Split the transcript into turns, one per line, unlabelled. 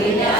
Yeah.